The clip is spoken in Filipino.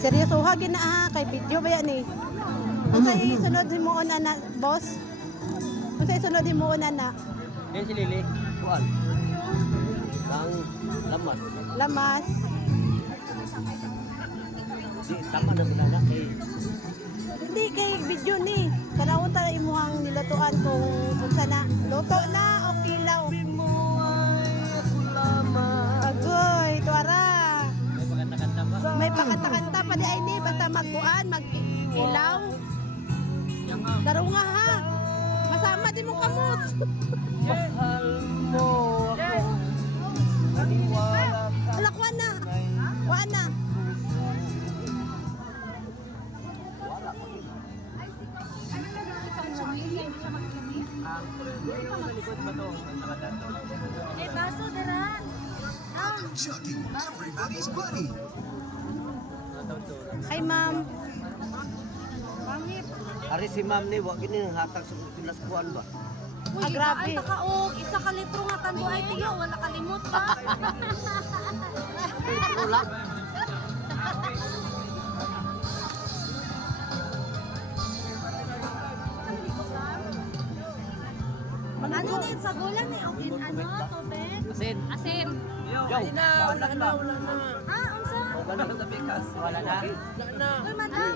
Seryoso ha gina ha kay video ba yan eh. Unsay sunod himuon ana, boss? Unsay sunod himuon ana? Yan si Lili. Kuan. Ang lamas. Lamas. Di tama na binana kay Hindi kay video ni. Kanawon ta imuhang nilutuan kung unsa na. Luto na o kilaw. Agoy, tuara. may pagkanta-kanta ba? May pakanta-kanta pa di ay ni basta magkuan, mag-ilaw. Daro nga ha. Masama din mo kamot. Mahal mo ako. Maniwala ka. Alak na. Wa na. Eh, baso daran. Chugging everybody's buddy. Ay ma'am. Pangit. Ari si ma'am ni wa gini hatag sa pilas kuan ba? Uy, Ah, grabe. Ang takaog, isa ka litro nga tando ay tiyo, wala kalimot ka. Wala. Ano din sa gulan eh, okay, ano, tubig? Asin. Asin. Yo. Wala na. Ah, unsa? Wala na. Wala na. Uy, madam,